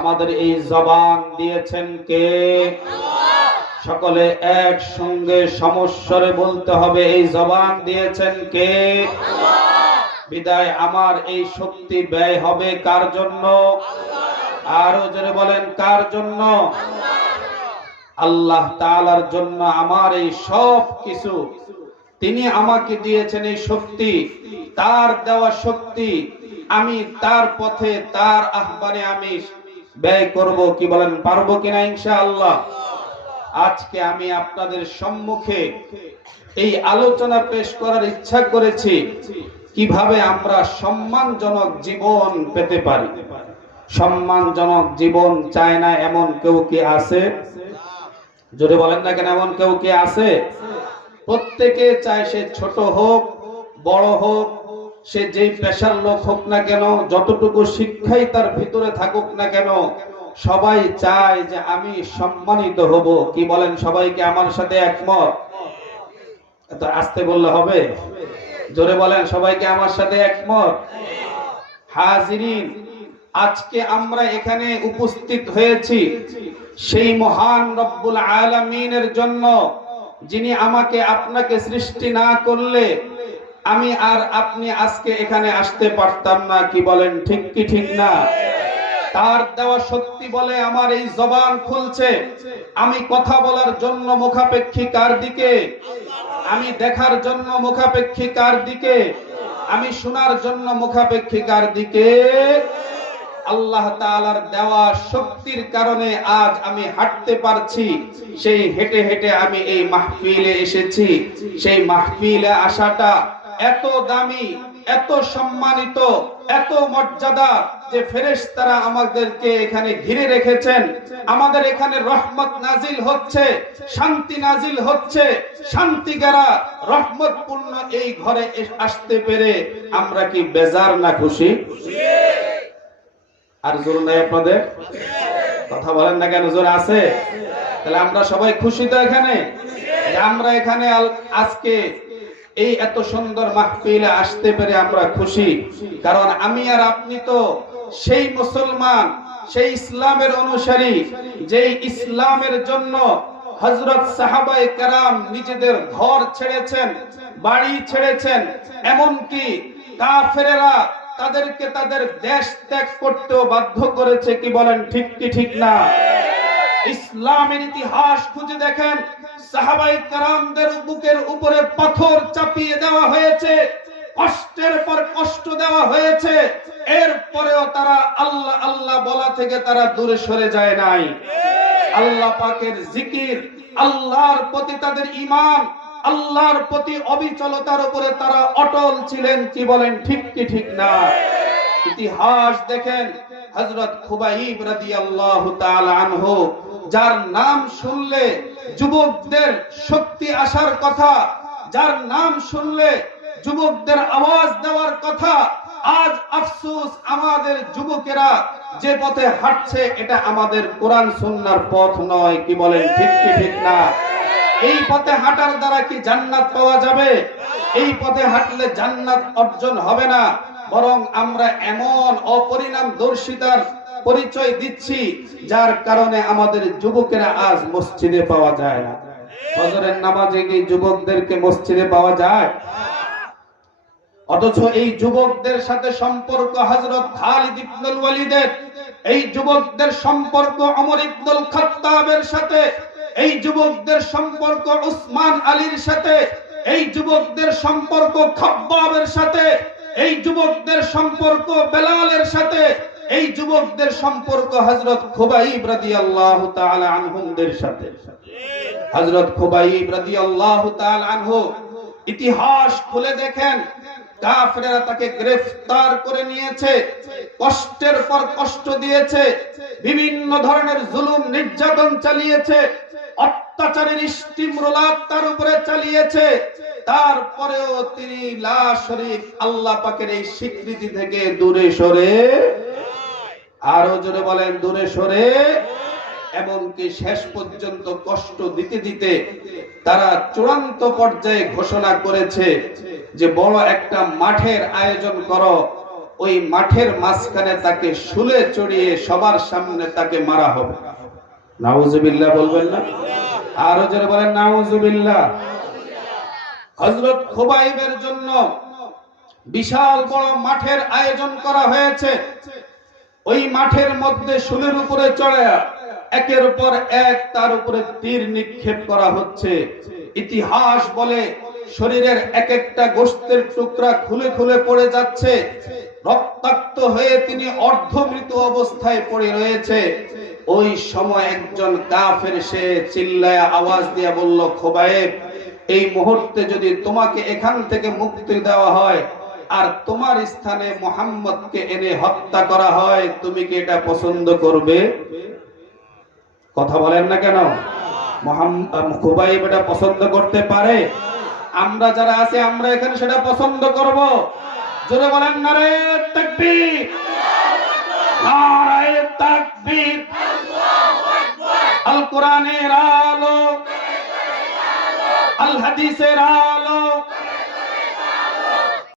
আমাদের এই জবান দিয়েছেন কে? সকলে একসঙ্গে সমস্বরে বলতে হবে, এই জবান দিয়েছেন কে? বিদায়, আমার এই শক্তি ব্যয় হবে কার জন্য? আরও জোরে বলেন, কার জন্য? আল্লাহ তাআলার জন্য আমার এই সব কিছু। তিনি আমাকে দিয়েছেন এই শক্তি, তার দেওয়া শক্তি। আমি তার পথে, তার আহ্বানে আমি ব্যয় করব কি বলেন, পারব কিনা ইনশাআল্লাহ? আজকে আমি আপনাদের সম্মুখে এই আলোচনা পেশ করার ইচ্ছা করেছি, কীভাবে আমরা সম্মানজনক জীবন পেতে পারি। সম্মানজনক জীবন চায় না এমন কেউ কি আছে? জোরে বলেন না কেন, এমন কেউ কি আছে? প্রত্যেকে চায় সে ছোট হোক, বড় হোক সে যেই পেশার লোক হোক না কেন, যতটুকু শিক্ষাই তার ভিতরে থাকুক না কেন, সবাই চায় যে আমি সম্মানিত হব। কি বলেন সবাইকে আমার সাথে একমত? এত আসতে বললে হবে? জোরে বলেন, সবাইকে আমার সাথে একমত? হাজিরিন, আজকে আমরা এখানে উপস্থিত হয়েছি সেই মহান রব্বুল আলামিনের জন্য, যিনি আমাকে আপনাকে সৃষ্টি না করলে আমি আর আপনি আজকে এখানে আসতে পারতাম না, কি বলেন, ঠিক কি ঠিক না? তার দেওয়া শক্তি বলে আমার এই জবান খুলছে। আমি কথা বলার জন্য মুখাপেক্ষী কার দিকে? আমি দেখার জন্য মুখাপেক্ষী কার দিকে? আমি শোনার জন্য মুখাপেক্ষী কার দিকে? আল্লাহ তাআলার দেওয়া শক্তির কারণে আজ আমি হাঁটতে পারছি। সেই হেঁটে হেঁটে আমি এই মাহফিলে এসেছি। সেই মাহফিলে আসাটা এত দামি, এত সম্মানিত, এত মর্যাদা যে ফেরেশতারা আমাদেরকে এখানে ঘিরে রেখেছেন। আমাদের এখানে রহমত নাজিল হচ্ছে, শান্তি নাজিল হচ্ছে, শান্তি গেরা, রহমতপূর্ণ এই ঘরে আসতে পেরে আমরা কি বেজার না খুশি? আর জোর নাই আপনাদের? কথা বলেন না কেন, জোর আছে? তাহলে আমরা সবাই খুশি তো এখানে? আমরা এখানে আজকে এই এত সুন্দর মাহফিলে আসতে পেরে আমরা খুশি। কারণ আমি আর আপনি তো সেই মুসলমান, সেই ইসলামের অনুসারী, যেই ইসলামের জন্য হজরত সাহাবাই কারাম নিজেদের ঘর ছেড়েছেন, বাড়ি ছেড়েছেন, এমনকি কাফেরেরা তাদেরকে তাদের দেশ ত্যাগ করতেও বাধ্য করেছে, কি বলেন, ঠিক কি ঠিক না? ইসলামের ইতিহাস খুঁজে দেখেন সাহাবাই কারামদের বুকের উপরে পাথর চাপিয়ে দেওয়া হয়েছে, কষ্টের পর কষ্ট দেওয়া হয়েছে, এরপরেও তারা আল্লাহ আল্লাহ বলা থেকে তারা দূরে সরে যায় নাই। আল্লাহ পাকের জিকির, আল্লাহর প্রতি তাদের ইমান আল্লাহর প্রতি অবিচলতার উপরে তারা অটল ছিলেন, কি বলেন, ঠিক কি ঠিক না? ইতিহাস দেখেন, হযরত খুবাইব রাদিয়াল্লাহু তাআলা আনহু যার নাম শুনলে যুবকদের শক্তি আসার কথা, যার নাম শুনলে যুবকদের আওয়াজ দেওয়ার কথা, আজ আফসোস আমাদের যুবকেরা যে পথে হাঁটছে এটা আমাদের কোরআন সুন্নাহর পথ নয়, কি বলেন ঠিক কি ঠিক না? এই পথে হাঁটার দ্বারা কি জান্নাত পাওয়া যাবে? এই পথে হাঁটলে জান্নাত অর্জন হবে না, বরং আমরা এমন অপরিণাম দর্শিতার পরিচয় দিচ্ছি, যার কারণে আমাদের যুবকেরা আজ মসজিদে পাওয়া যায় না। ফজরের নামাজে গিয়ে যুবকদেরকে মসজিদে পাওয়া যায়? অথচ এই যুবকদের সাথে সম্পর্ক হযরত খালিদ ইবনুল ওয়ালিদের, এই যুবকদের সম্পর্ক ইবনুল সাথে, এই যুবকদের সম্পর্ক উসমান আলীর সাথে, এই যুবকদের সম্পর্ক খাব্বাবের সাথে, এই যুবকদের সম্পর্ক বেলালের সাথে এই যুবকদের সম্পর্ক হযরত খুবাইব রাদিয়াল্লাহু তাআলা আনহুমদের সাথে। হযরত খুবাইব রাদিয়াল্লাহু তাআলা আনহু ইতিহাস খুলে দেখেন, কাফেরেরা তাকে গ্রেফতার করে নিয়েছে, কষ্টের পর কষ্ট দিয়েছে, বিভিন্ন ধরনের জুলুম, নির্যাতন চালিয়েছে, অত্যাচারের স্টিম রোলার তার উপরে চালিয়েছে। তারপরেও তিনি লা শরীফ আল্লাহ পাকের এই স্বীকৃতি থেকে দূরে সরে আরও জোরে বলেন, দূরে সরে। এমনকি শেষ পর্যন্ত কষ্ট দিতে দিতে তারা চূড়ান্ত পর্যায়ে ঘোষণা করেছে যে বড় একটা মাঠের আয়োজন করো। ওই মাঠের মাঝখানে তাকে শুলে চড়িয়ে সবার সামনে তাকে মারা হবে। নাউজুবিল্লাহ বলবেন না? আরও যারা বলেন, নাউজুবিল্লাহ। হযরত খুবাইবের জন্য বিশাল বড় মাঠের আয়োজন করা হয়েছে। ওই মাঠের মধ্যে শুলের উপরে চড়ে, একের উপর এক তার উপরে তীর নিক্ষেপ করা হচ্ছে। ইতিহাস বলে শরীরের এক একটা গোস্তের টুকরা খুলে খুলে পড়ে যাচ্ছে। রক্তাক্ত হয়ে তিনি অর্ধমৃত অবস্থায় পড়ে রয়েছে। ওই সময় একজন কাফের, সে চিল্লায় আওয়াজ দিয়ে বলল, খোবায়েব, এই মুহূর্তে যদি তোমাকে এখান থেকে মুক্তি দেওয়া হয় আর তোমার স্থানে মোহাম্মদকে এনে হত্যা করা হয়, তুমি কি এটা পছন্দ করবে? কথা বলেন না কেন? খুবাইব এটা পছন্দ করতে পারে। আমরা যারা আছে, আমরা এখানে সেটা পছন্দ করব। জোরে বলেন নারায়ে তাকবীর। আল কোরআনের আলো আল। হাদিসের আলো।